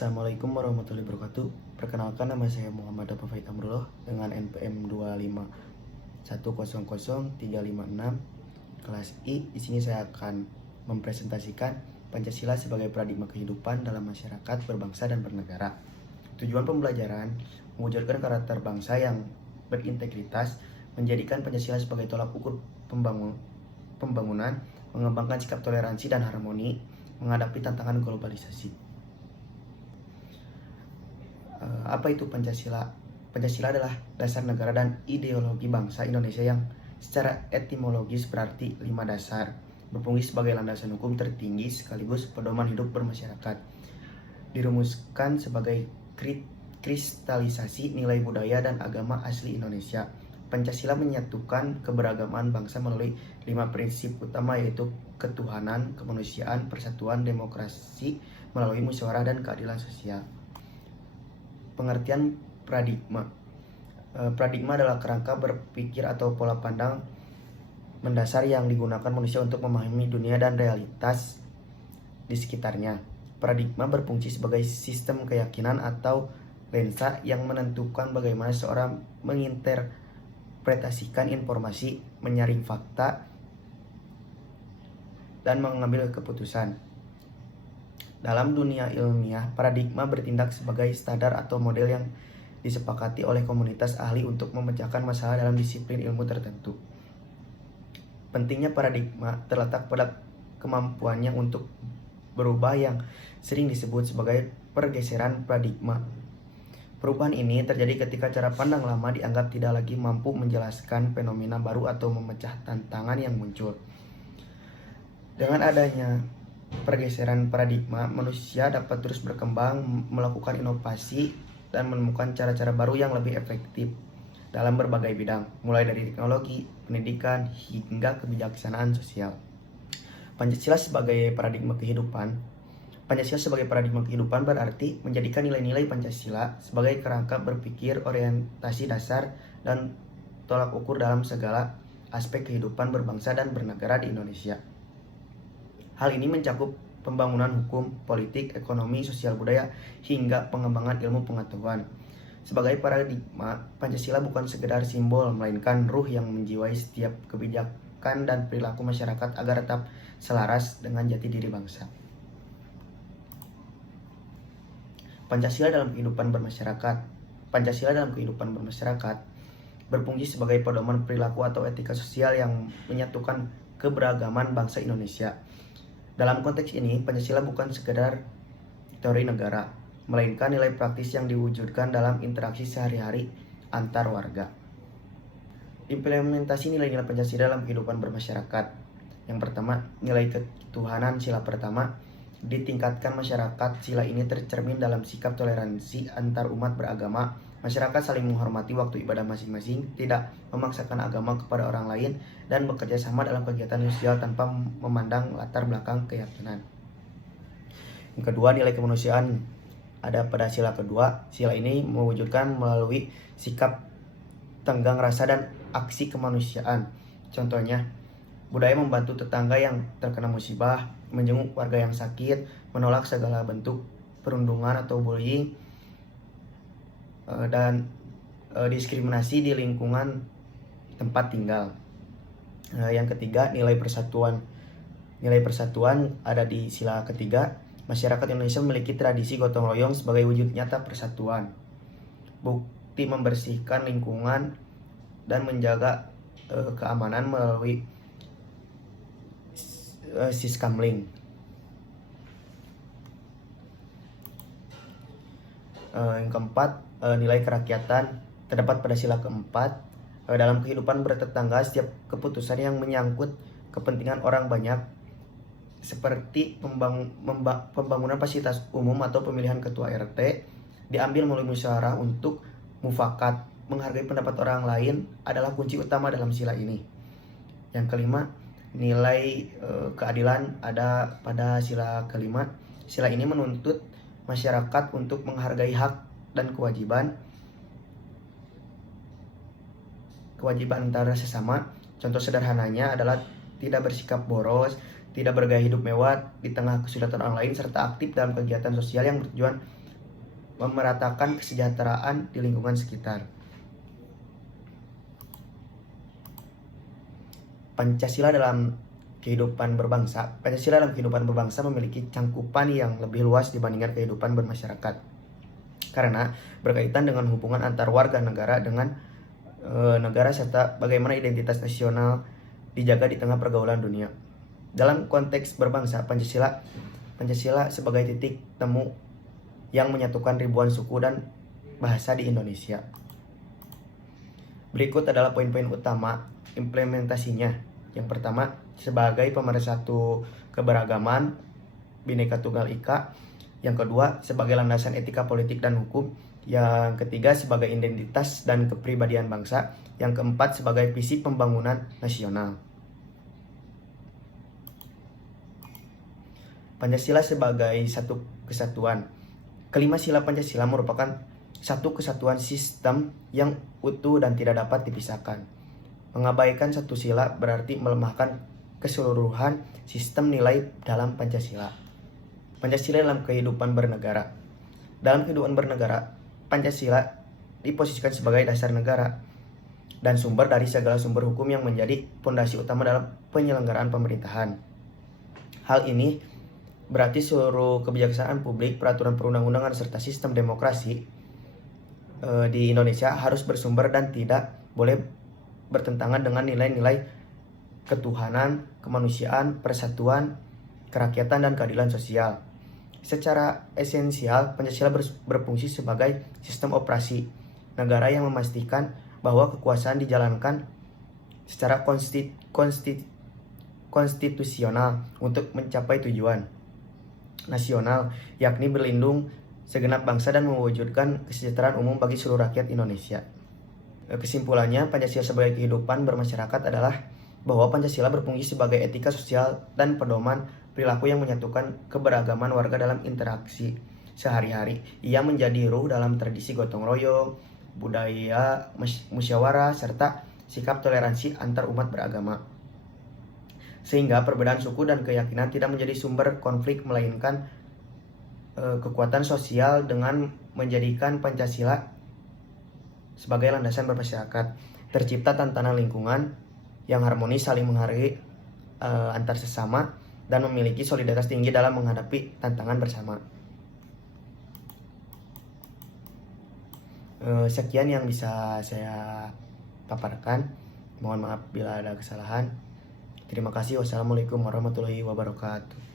Assalamualaikum warahmatullahi wabarakatuh. Perkenalkan, nama saya Muhammad Faid Amrullah dengan NPM 251003556 kelas I. Di sini saya akan mempresentasikan Pancasila sebagai paradigma kehidupan dalam masyarakat berbangsa dan bernegara. Tujuan pembelajaran mewujudkan karakter bangsa yang berintegritas, menjadikan Pancasila sebagai tolak ukur pembangunan, mengembangkan sikap toleransi dan harmoni, menghadapi tantangan globalisasi. Apa itu Pancasila? Pancasila adalah dasar negara dan ideologi bangsa Indonesia yang secara etimologis berarti 5 dasar, berfungsi sebagai landasan hukum tertinggi sekaligus pedoman hidup bermasyarakat. Dirumuskan sebagai kristalisasi nilai budaya dan agama asli Indonesia. Pancasila menyatukan keberagaman bangsa melalui 5 prinsip utama, yaitu ketuhanan, kemanusiaan, persatuan, demokrasi, melalui musyawarah dan keadilan sosial. Pengertian paradigma. Paradigma adalah kerangka berpikir atau pola pandang mendasar yang digunakan manusia untuk memahami dunia dan realitas di sekitarnya. Paradigma berfungsi sebagai sistem keyakinan atau lensa yang menentukan bagaimana seorang menginterpretasikan informasi, menyaring fakta, dan mengambil keputusan. Dalam dunia ilmiah, paradigma bertindak sebagai standar atau model yang disepakati oleh komunitas ahli untuk memecahkan masalah dalam disiplin ilmu tertentu. Pentingnya paradigma terletak pada kemampuannya untuk berubah yang sering disebut sebagai pergeseran paradigma. Perubahan ini terjadi ketika cara pandang lama dianggap tidak lagi mampu menjelaskan fenomena baru atau memecah tantangan yang muncul. Dengan adanya pergeseran paradigma, manusia dapat terus berkembang, melakukan inovasi, dan menemukan cara-cara baru yang lebih efektif dalam berbagai bidang, mulai dari teknologi, pendidikan, hingga kebijaksanaan sosial. Pancasila sebagai paradigma kehidupan. Pancasila sebagai paradigma kehidupan berarti menjadikan nilai-nilai Pancasila sebagai kerangka berpikir, orientasi dasar, dan tolak ukur dalam segala aspek kehidupan berbangsa dan bernegara di Indonesia. Hal ini mencakup pembangunan hukum, politik, ekonomi, sosial budaya, hingga pengembangan ilmu pengetahuan. Sebagai paradigma, Pancasila bukan sekedar simbol, melainkan ruh yang menjiwai setiap kebijakan dan perilaku masyarakat agar tetap selaras dengan jati diri bangsa. Pancasila dalam kehidupan bermasyarakat. Pancasila dalam kehidupan bermasyarakat berfungsi sebagai pedoman perilaku atau etika sosial yang menyatukan keberagaman bangsa Indonesia. Dalam konteks ini, Pancasila bukan sekedar teori negara, melainkan nilai praktis yang diwujudkan dalam interaksi sehari-hari antar warga. Implementasi nilai-nilai Pancasila dalam kehidupan bermasyarakat. Yang pertama, nilai ketuhanan sila pertama. Ditingkatkan masyarakat, sila ini tercermin dalam sikap toleransi antar umat beragama. Masyarakat saling menghormati waktu ibadah masing-masing, tidak memaksakan agama kepada orang lain, dan bekerja sama dalam kegiatan sosial tanpa memandang latar belakang keyakinan. Yang kedua, nilai kemanusiaan ada pada sila kedua. Sila ini mewujudkan melalui sikap tenggang rasa dan aksi kemanusiaan. Contohnya, budaya membantu tetangga yang terkena musibah, menjenguk warga yang sakit, menolak segala bentuk perundungan atau bullying, dan diskriminasi di lingkungan tempat tinggal. Yang ketiga, nilai persatuan. Nilai persatuan ada di sila ketiga. Masyarakat Indonesia memiliki tradisi gotong royong sebagai wujud nyata persatuan, bukti membersihkan lingkungan dan menjaga keamanan melalui Siskamling. Yang keempat, nilai kerakyatan terdapat pada sila keempat. Dalam kehidupan bertetangga, setiap keputusan yang menyangkut kepentingan orang banyak, seperti pembangunan fasilitas umum atau pemilihan ketua RT, diambil melalui musyawarah untuk mufakat. Menghargai pendapat orang lain adalah kunci utama dalam sila ini. Yang kelima, nilai keadilan ada pada sila kelima. Sila ini menuntut masyarakat untuk menghargai hak dan kewajiban antara sesama. Contoh sederhananya adalah tidak bersikap boros, tidak bergaya hidup mewah di tengah kesulitan orang lain, serta aktif dalam kegiatan sosial yang bertujuan memeratakan kesejahteraan di lingkungan sekitar. Pancasila dalam kehidupan berbangsa memiliki cangkupan yang lebih luas dibandingkan kehidupan bermasyarakat, karena berkaitan dengan hubungan antar warga negara dengan negara serta bagaimana identitas nasional dijaga di tengah pergaulan dunia. Dalam konteks berbangsa, Pancasila sebagai titik temu yang menyatukan ribuan suku dan bahasa di Indonesia. Berikut adalah poin-poin utama implementasinya. Yang pertama, sebagai pemersatu keberagaman Bhinneka Tunggal Ika. Yang kedua, sebagai landasan etika politik dan hukum. Yang ketiga, sebagai identitas dan kepribadian bangsa. Yang keempat, sebagai visi pembangunan nasional. Pancasila sebagai satu kesatuan. Kelima sila Pancasila merupakan satu kesatuan sistem yang utuh dan tidak dapat dipisahkan. Mengabaikan satu sila berarti melemahkan keseluruhan sistem nilai dalam Pancasila. Pancasila dalam kehidupan bernegara. Dalam kehidupan bernegara, Pancasila diposisikan sebagai dasar negara dan sumber dari segala sumber hukum yang menjadi fondasi utama dalam penyelenggaraan pemerintahan. Hal ini berarti seluruh kebijaksanaan publik, peraturan perundang-undangan, serta sistem demokrasi di Indonesia harus bersumber dan tidak boleh bertentangan dengan nilai-nilai ketuhanan, kemanusiaan, persatuan, kerakyatan, dan keadilan sosial. Secara esensial, Pancasila berfungsi sebagai sistem operasi negara yang memastikan bahwa kekuasaan dijalankan secara konstitusional untuk mencapai tujuan nasional, yakni berlindung segenap bangsa dan mewujudkan kesejahteraan umum bagi seluruh rakyat Indonesia. Kesimpulannya, Pancasila sebagai kehidupan bermasyarakat adalah bahwa Pancasila berfungsi sebagai etika sosial dan pedoman perilaku yang menyatukan keberagaman warga dalam interaksi sehari-hari. Ia menjadi ruh dalam tradisi gotong royong, budaya musyawarah, serta sikap toleransi antar umat beragama. Sehingga perbedaan suku dan keyakinan tidak menjadi sumber konflik, melainkan kekuatan sosial dengan menjadikan Pancasila sebagai landasan bermasyarakat. Tercipta tatanan lingkungan yang harmonis, saling menghargai antar sesama, dan memiliki solidaritas tinggi dalam menghadapi tantangan bersama. Sekian yang bisa saya paparkan. Mohon maaf bila ada kesalahan. Terima kasih. Wassalamualaikum warahmatullahi wabarakatuh.